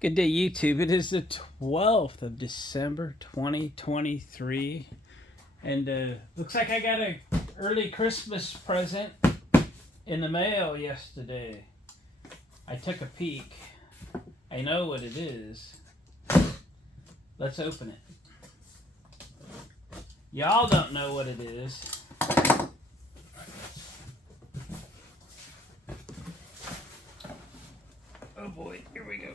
Good day, YouTube. It is the 12th of December, 2023. And looks like I got an early Christmas present in the mail yesterday. I took a peek. I know what it is. Let's open it. Y'all don't know what it is. Oh boy, here we go.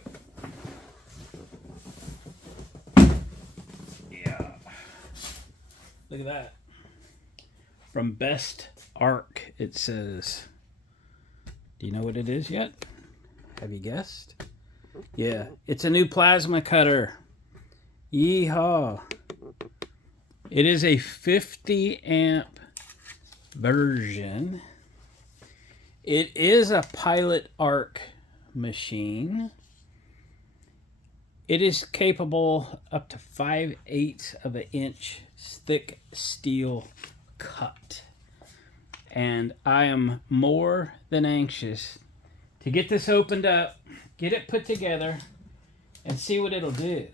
Yeah. Look at that. From Bestarc, it says. Do you know what it is yet? Have you guessed? Yeah, it's a new plasma cutter. Yeehaw. It is a 50 amp version. It is a pilot arc machine. It is capable up to 5/8 of an inch thick steel cut. And I am more than anxious to get this opened up, get it put together, and see what it'll do.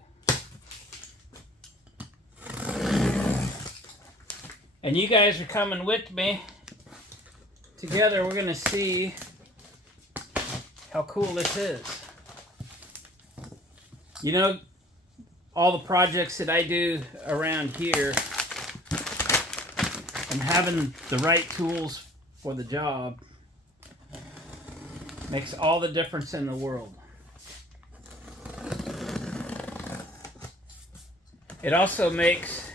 And you guys are coming with me. Together we're going to see how cool this is. You know, all the projects that I do around here, and having the right tools for the job makes all the difference in the world. It also makes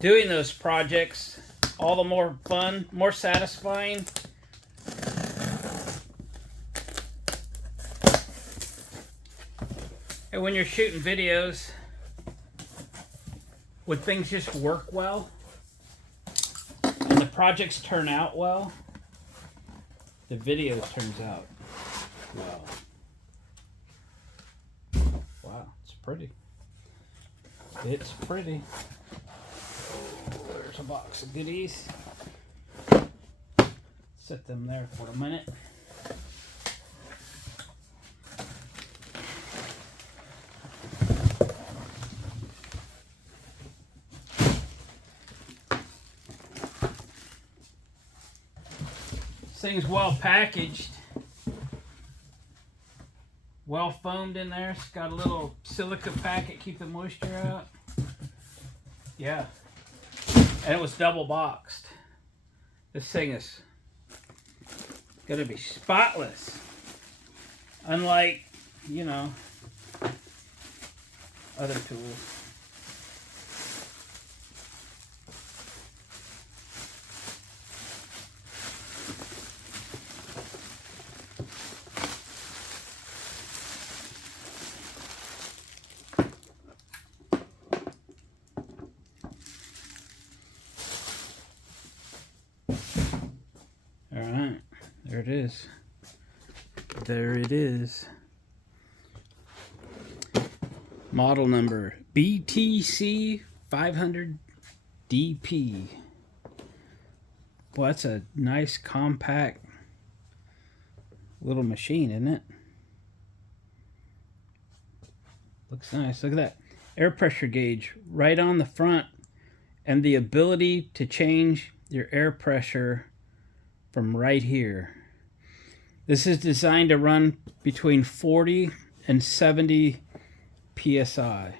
doing those projects all the more fun, more satisfying. And when you're shooting videos, when things just work well and the projects turn out well, the video turns out well. Wow, it's pretty. It's pretty. There's a box of goodies. Set them there for a minute. This thing's well packaged. Well foamed in there. It's got a little silica packet, keep the moisture out. Yeah. And it was double boxed. This thing is gonna be spotless. Unlike, you know, other tools. Alright, there it is. There it is. Model number BTC500DP. Boy, that's a nice compact little machine, isn't it? Looks nice. Look at that. Air pressure gauge right on the front, and the ability to change your air pressure from right here. This is designed to run between 40 and 70 psi.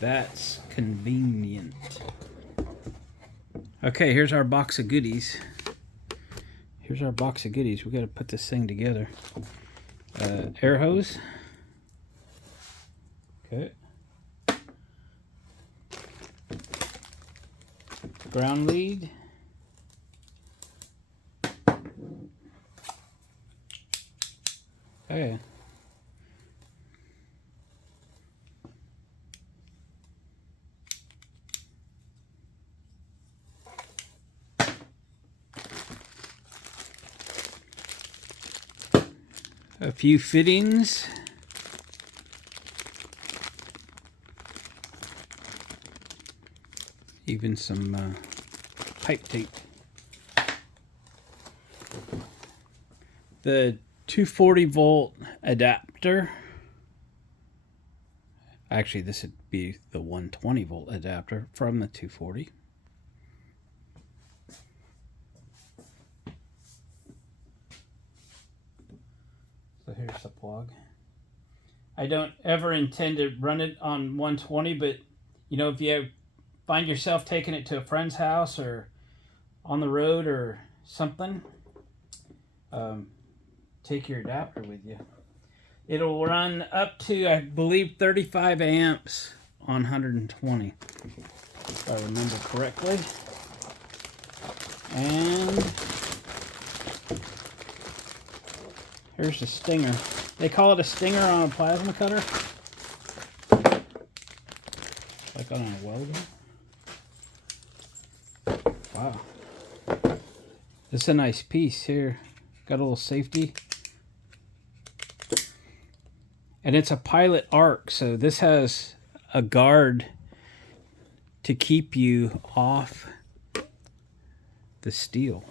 That's convenient. Okay, here's our box of goodies. Here's our box of goodies. We got to put this thing together. Air hose. Okay. Ground lead. Okay. A few fittings. Even some pipe tape. The 240-volt adapter. Actually, this would be the 120-volt adapter from the 240. So here's the plug. I don't ever intend to run it on 120, but you know, if you find yourself taking it to a friend's house or on the road or something, take your adapter with you. It'll run up to, I believe, 35 amps on 120, if I remember correctly. And here's the stinger. They call it a stinger on a plasma cutter, like on a welder. Wow. This is a nice piece here. Got a little safety. And it's a pilot arc, so this has a guard to keep you off the steel.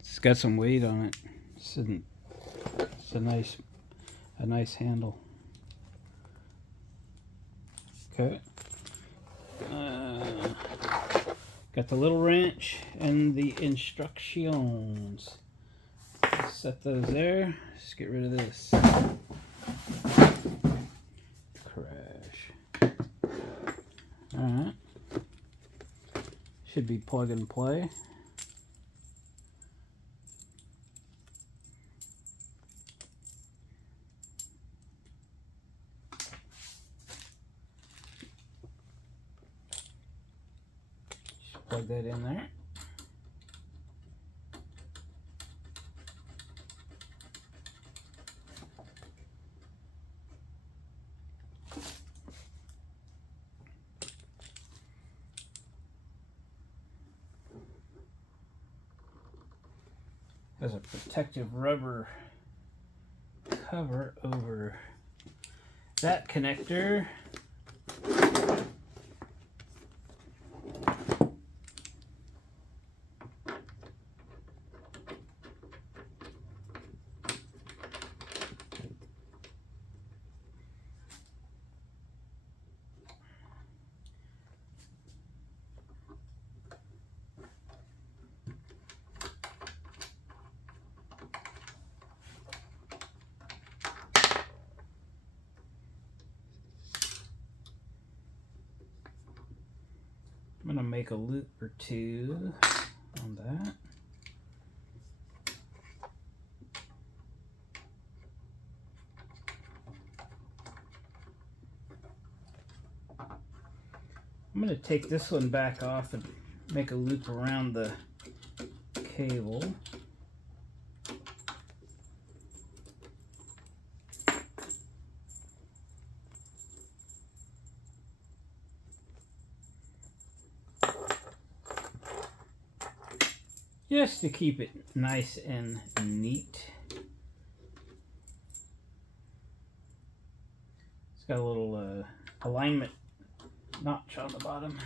It's got some weight on it. It's a nice handle. Okay. Got the little wrench and the instructions. Set those there. Just get rid of this. Crash. Alright. Should be plug and play. Plug that in there. Has a protective rubber cover over that connector. I'm gonna make a loop or two on that. I'm gonna take this one back off and make a loop around the cable. Just to keep it nice and neat. It's got a little alignment notch on the bottom.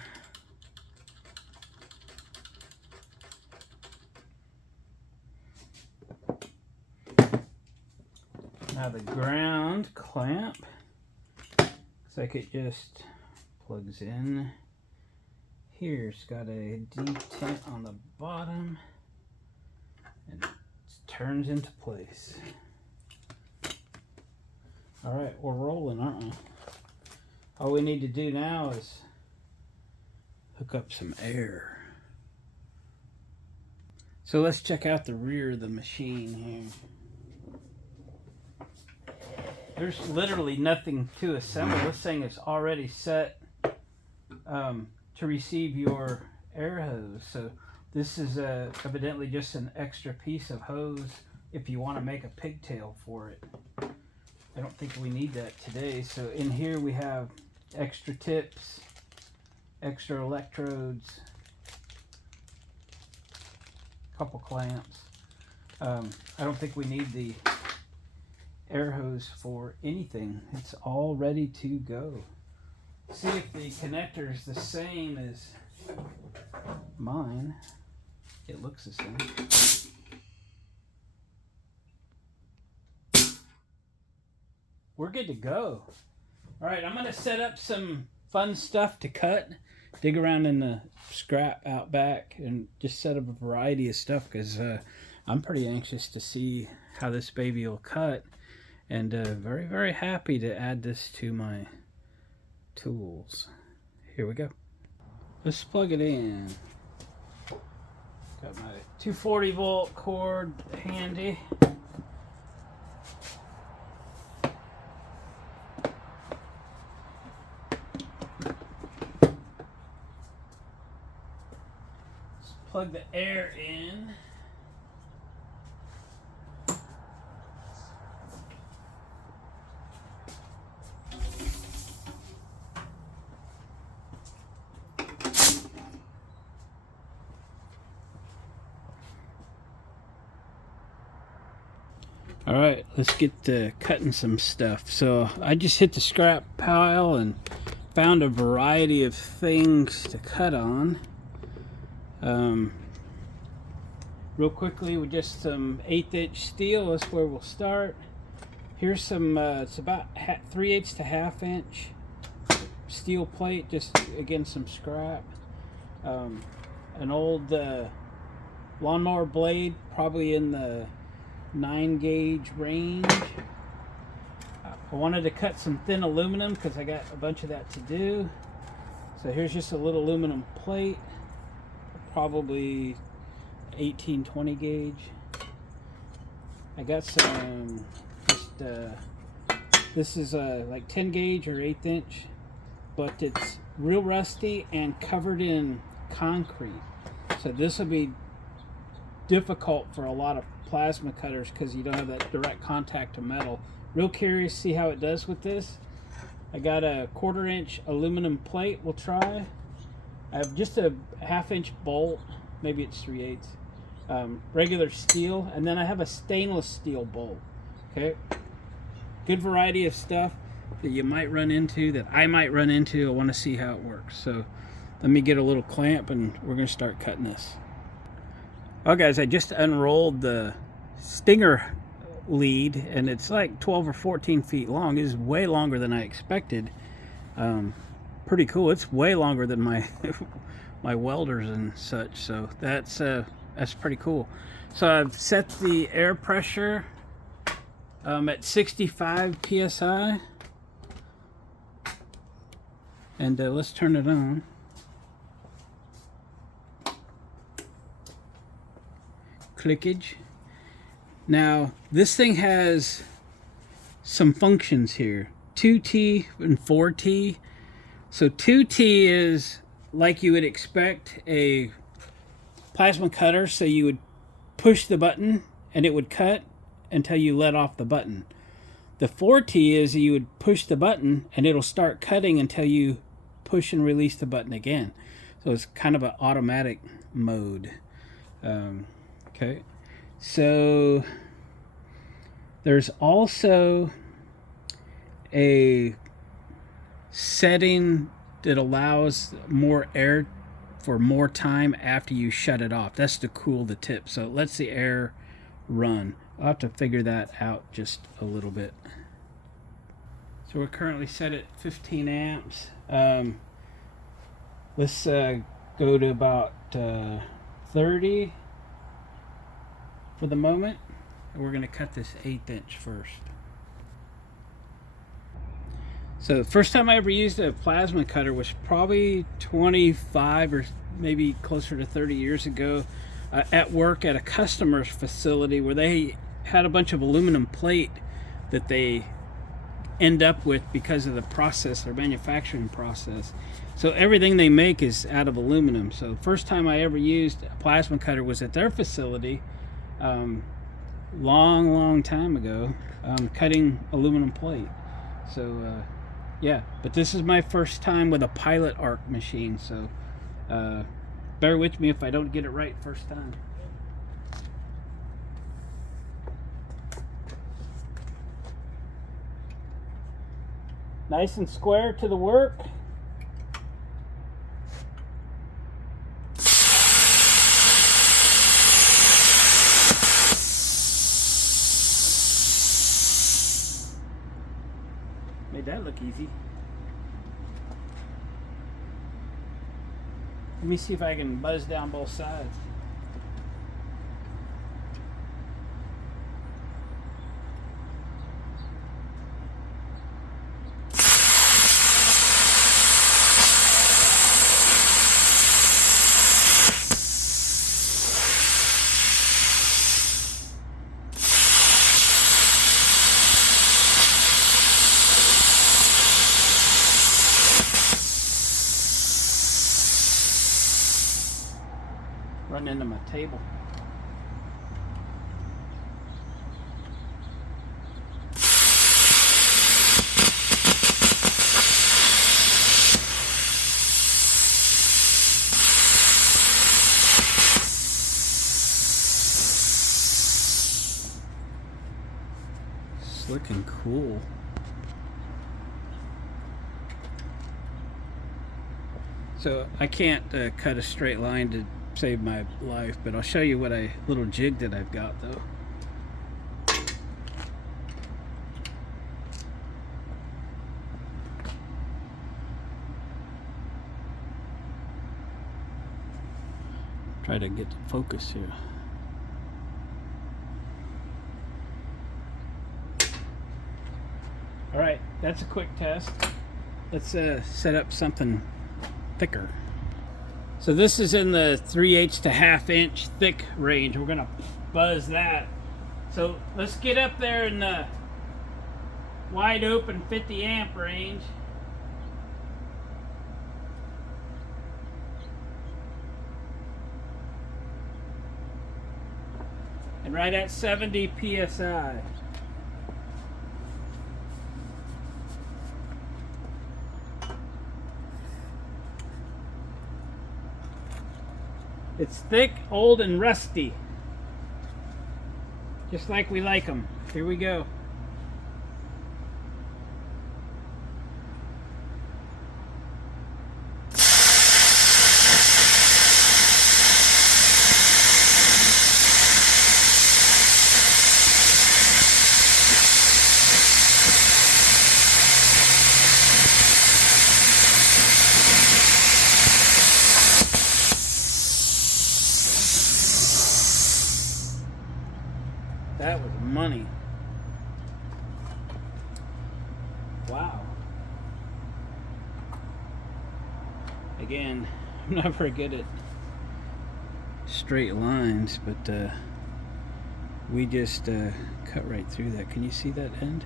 Now the ground clamp, looks like it just plugs in. Here's got a detent on the bottom and it turns into place. All right, we're rolling, aren't we? All we need to do now is hook up some air. So let's check out the rear of the machine here. There's literally nothing to assemble. This thing is already set to receive your air hose. So this is evidently just an extra piece of hose if you want to make a pigtail for it. I don't think we need that today. So in here we have extra tips, extra electrodes, a couple clamps. I don't think we need the air hose for anything. It's all ready to go. See if the connector is the same as mine. It looks the same. We're good to go. All right, I'm gonna set up some fun stuff to cut, dig around in the scrap out back, and just set up a variety of stuff because I'm pretty anxious to see how this baby will cut, and very, very happy to add this to my tools. Here we go. Let's plug it in. Got my 240 volt cord handy. Plug the air in. All right, let's get to cutting some stuff. So I just hit the scrap pile and found a variety of things to cut on. Real quickly, with just some 1/8 inch steel, that's where we'll start. Here's some, it's about 3/8 to 1/2 inch steel plate, just again some scrap. An old lawnmower blade, probably in the 9 gauge range. I wanted to cut some thin aluminum because I got a bunch of that to do. So here's just a little aluminum plate, probably 18-20 gauge. I got some this is like 10 gauge or 1/8 inch, but it's real rusty and covered in concrete. So this will be difficult for a lot of plasma cutters because you don't have that direct contact to metal. Real curious to see how it does with this. I got a 1/4 inch aluminum plate we'll try. I have just a 1/2 inch bolt, maybe it's 3/8, regular steel, and then I have a stainless steel bolt. Okay, good variety of stuff that you might run into, that I might run into. I want to see how it works. So let me get a little clamp and we're going to start cutting this. Well guys, I just unrolled the Stinger lead and it's like 12 or 14 feet long. It is way longer than I expected. Pretty cool. It's way longer than my my welders and such, so that's pretty cool. So I've set the air pressure at 65 psi, and let's turn it on. Clickage. Now this thing has some functions here, 2T and 4T. So 2T is like you would expect a plasma cutter, so you would push the button and it would cut until you let off the button. The 4T is you would push the button and it'll start cutting until you push and release the button again. So it's kind of an automatic mode. Okay, so there's also a setting that allows more air for more time after you shut it off. That's to cool the tip, so it lets the air run. I'll have to figure that out just a little bit. So we're currently set at 15 amps. Let's go to about 30 for the moment. And we're going to cut this 1/8 inch first. So the first time I ever used a plasma cutter was probably 25 or maybe closer to 30 years ago at work at a customer's facility where they had a bunch of aluminum plate that they end up with because of the process, their manufacturing process. So everything they make is out of aluminum. So the first time I ever used a plasma cutter was at their facility, long time ago, cutting aluminum plate. So yeah, but this is my first time with a pilot arc machine, so bear with me if I don't get it right first time. Nice and square to the work. Made that look easy. Let me see if I can buzz down both sides. Run into my table. It's looking cool. So I can't cut a straight line to save my life, but I'll show you what little jig that I've got though. Try to get the focus here. All right, that's a quick test. Let's set up something thicker. So this is in the 3/8 to 1/2 inch thick range. We're gonna buzz that. So let's get up there in the wide open 50 amp range. And right at 70 PSI. It's thick, old, and rusty. Just like we like them. Here we go. That was money. Wow. Again, I'm not very good at straight lines, but we just cut right through that. Can you see that end?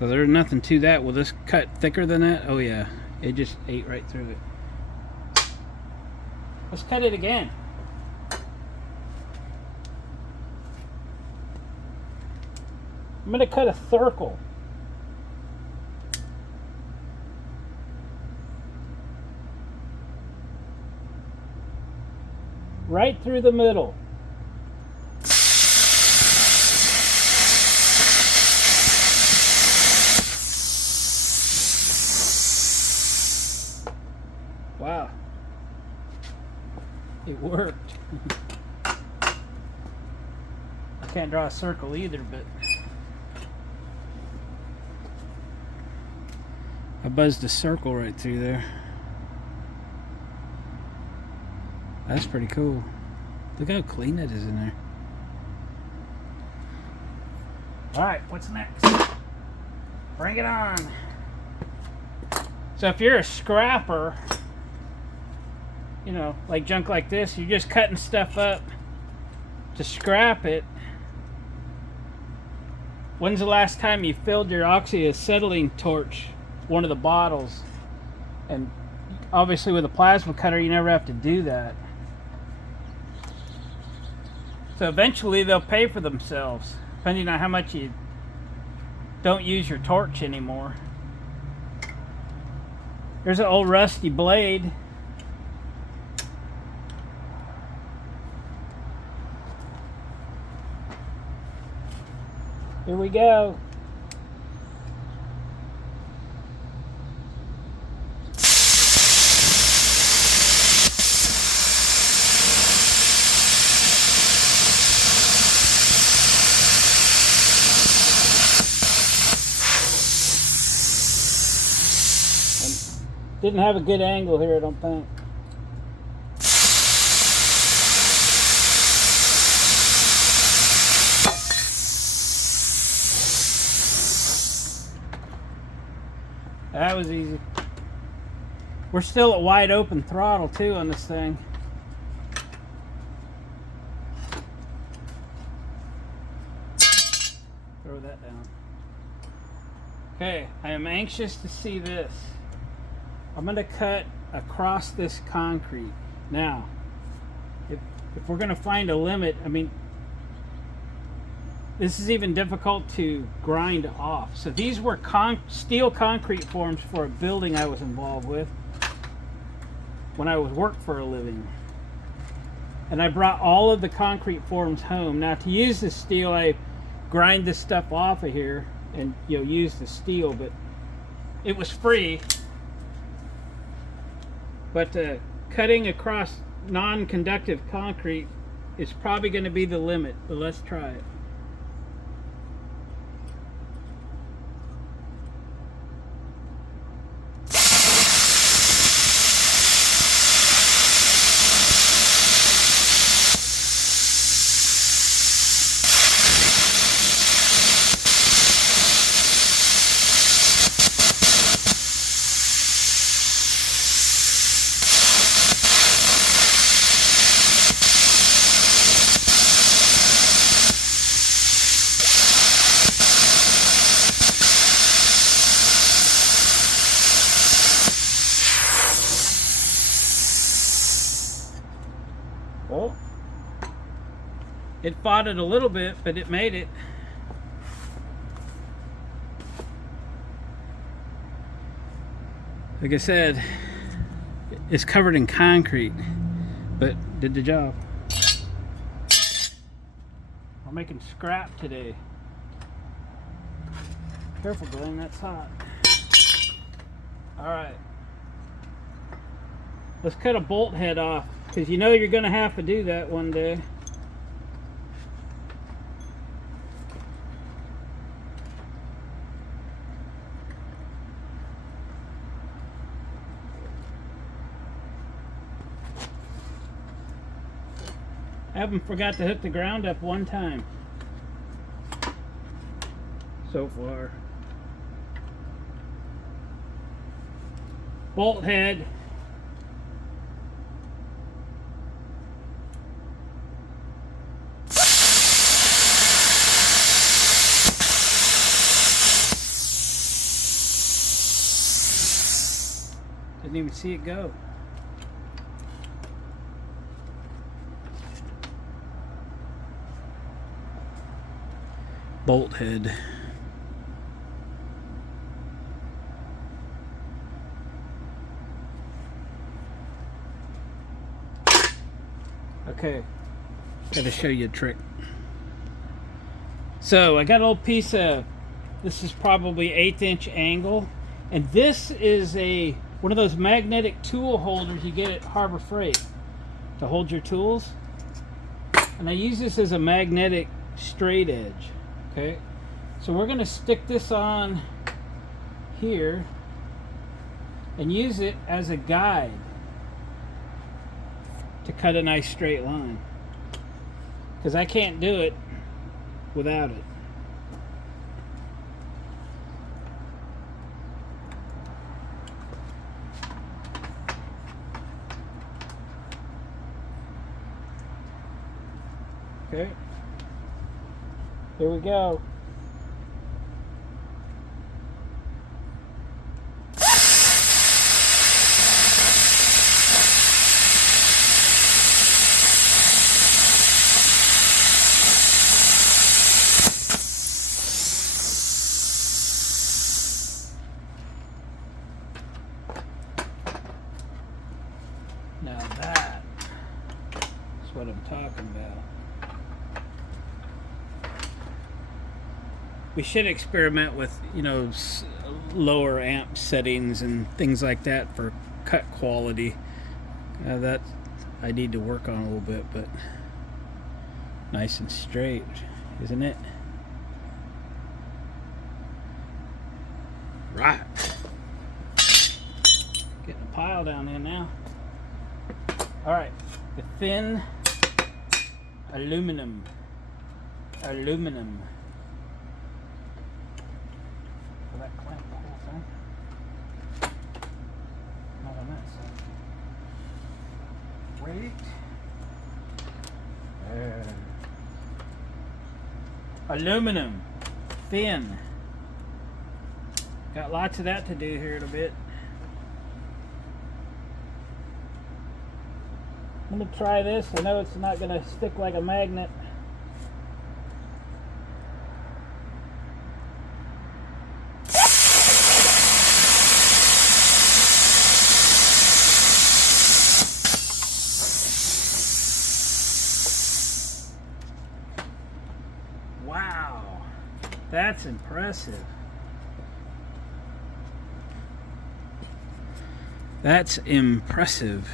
So there's nothing to that. Will this cut thicker than that? Oh yeah. It just ate right through it. Let's cut it again. I'm going to cut a circle. Right through the middle. Wow, it worked. I can't draw a circle either, but I buzzed a circle right through there. That's pretty cool. Look how clean that is in there. Alright, what's next? Bring it on. So if you're a scrapper, you know, like junk like this, you're just cutting stuff up to scrap it. When's the last time you filled your oxyacetylene torch, one of the bottles? And obviously with a plasma cutter, you never have to do that. So eventually they'll pay for themselves, depending on how much you don't use your torch anymore. There's an old rusty blade. Here we go. Didn't have a good angle here, I don't think. That was easy. We're still at wide open throttle too on this thing. Throw that down. Okay, I am anxious to see this. I'm going to cut across this concrete. Now, if we're going to find a limit, I mean, this is even difficult to grind off. So these were steel concrete forms for a building I was involved with when I was worked for a living. And I brought all of the concrete forms home. Now to use the steel, I grind this stuff off of here and use the steel, but it was free. But cutting across non-conductive concrete is probably going to be the limit, but let's try it. Well, it fought it a little bit, but it made it. Like I said, it's covered in concrete, but did the job. We're making scrap today. Careful, Glenn, that's hot. All right. Let's cut a bolt head off, because you're going to have to do that one day. I haven't forgot to hook the ground up one time so far. Bolt head. Didn't even see it go. Bolt head. Okay, gotta show you a trick. So I got an old piece of, this is probably 1/8 inch angle, and this is one of those magnetic tool holders you get at Harbor Freight to hold your tools. And I use this as a magnetic straight edge. Okay, so we're going to stick this on here and use it as a guide to cut a nice straight line, because I can't do it without it. Okay, here we go. Now that is what I'm talking about. we should experiment with, you know, lower amp settings and things like that for cut quality. That I need to work on a little bit, but nice and straight, isn't it? Right. Getting a pile down there now. All right, the thin aluminum. For that clamp the whole thing. Not on that side. Wait. Aluminum. Thin. Got lots of that to do here in a bit. I'm gonna try this. I know it's not gonna stick like a magnet. Wow, that's impressive. That's impressive.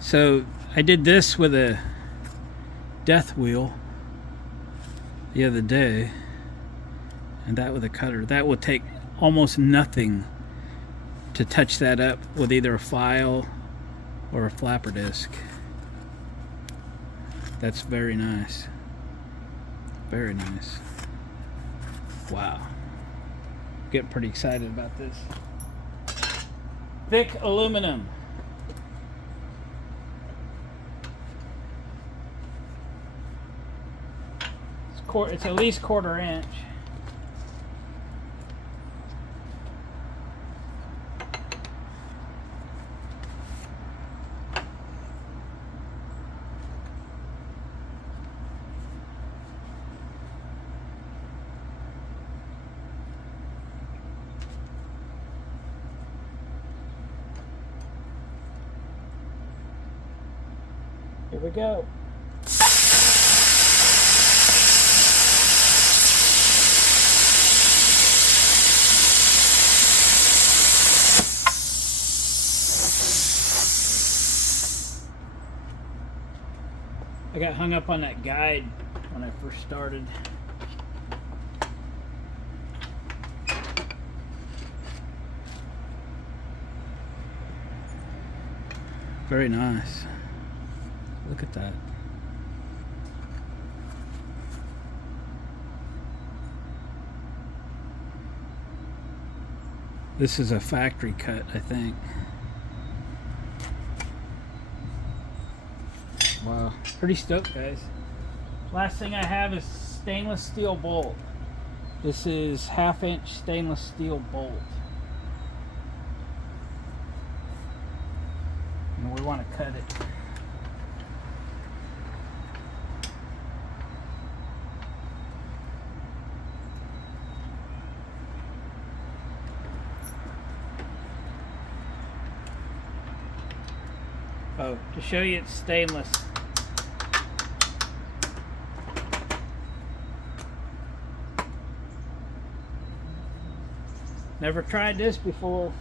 So I did this with a death wheel the other day, and that with a cutter. That will take almost nothing to touch that up with either a file or a flapper disc. That's very nice. Very nice. Wow. Getting pretty excited about this. Thick aluminum. It's at least 1/4 inch. Here we go. I got hung up on that guide when I first started. Very nice. Look at that. This is a factory cut, I think. Wow, pretty stoked, guys. Last thing I have is stainless steel bolt. This is 1/2 inch stainless steel bolt. And we want to cut it. Oh, to show you it's stainless. Never tried this before.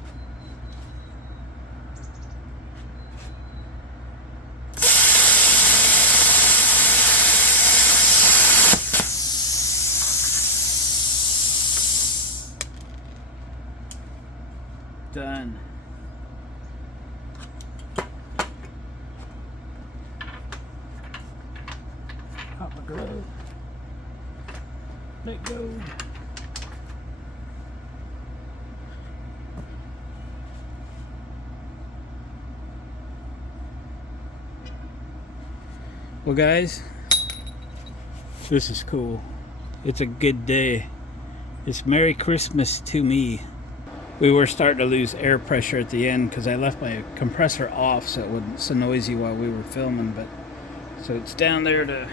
Done. Pop my glove. Let go. Well, guys, this is cool. It's a good day. It's Merry Christmas to me. We were starting to lose air pressure at the end because I left my compressor off so it wasn't so noisy while we were filming, but so it's down there to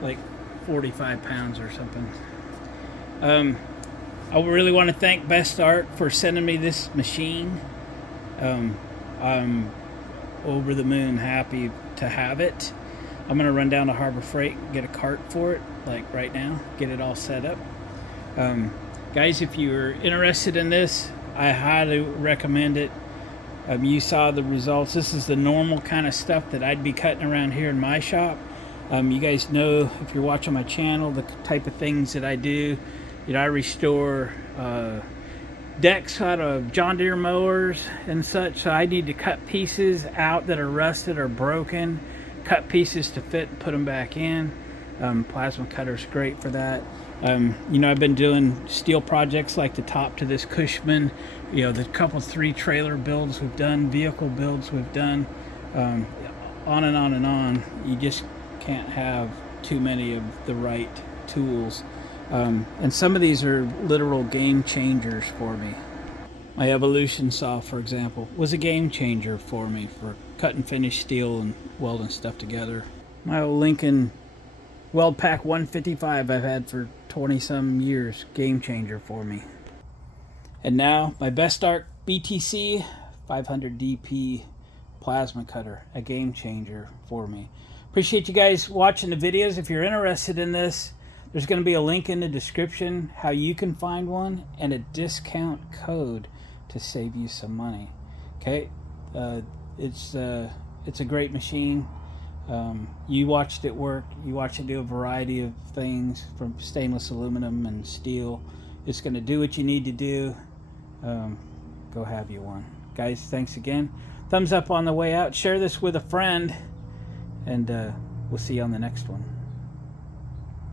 like 45 pounds or something. I really want to thank Bestarc for sending me this machine. I'm over the moon happy to have it. I'm gonna run down to Harbor Freight, get a cart for it, like right now, get it all set up. Guys, if you're interested in this, I highly recommend it. You saw the results. This is the normal kind of stuff that I'd be cutting around here in my shop. You guys know, if you're watching my channel, the type of things that I do. You know, I restore decks out of John Deere mowers and such, so I need to cut pieces out that are rusted or broken, cut pieces to fit and put them back in. Plasma cutter's great for that. You know, I've been doing steel projects like the top to this Cushman, you know, the couple 3 trailer builds we've done, vehicle builds we've done, on and on and on. You just can't have too many of the right tools. And some of these are literal game changers for me. My Evolution saw, for example, was a game changer for me for cut and finish steel and welding stuff together. My old Lincoln Weld Pack 155 I've had for 20 some years, game changer for me. And now my Bestarc BTC500DP Plasma Cutter, a game changer for me. Appreciate you guys watching the videos. If you're interested in this, there's going to be a link in the description how you can find one and a discount code to save you some money. Okay, it's a great machine. You watched it work. You watched it do a variety of things from stainless aluminum and steel. It's going to do what you need to do. Go have you one. Guys, thanks again. Thumbs up on the way out. Share this with a friend. And we'll see you on the next one.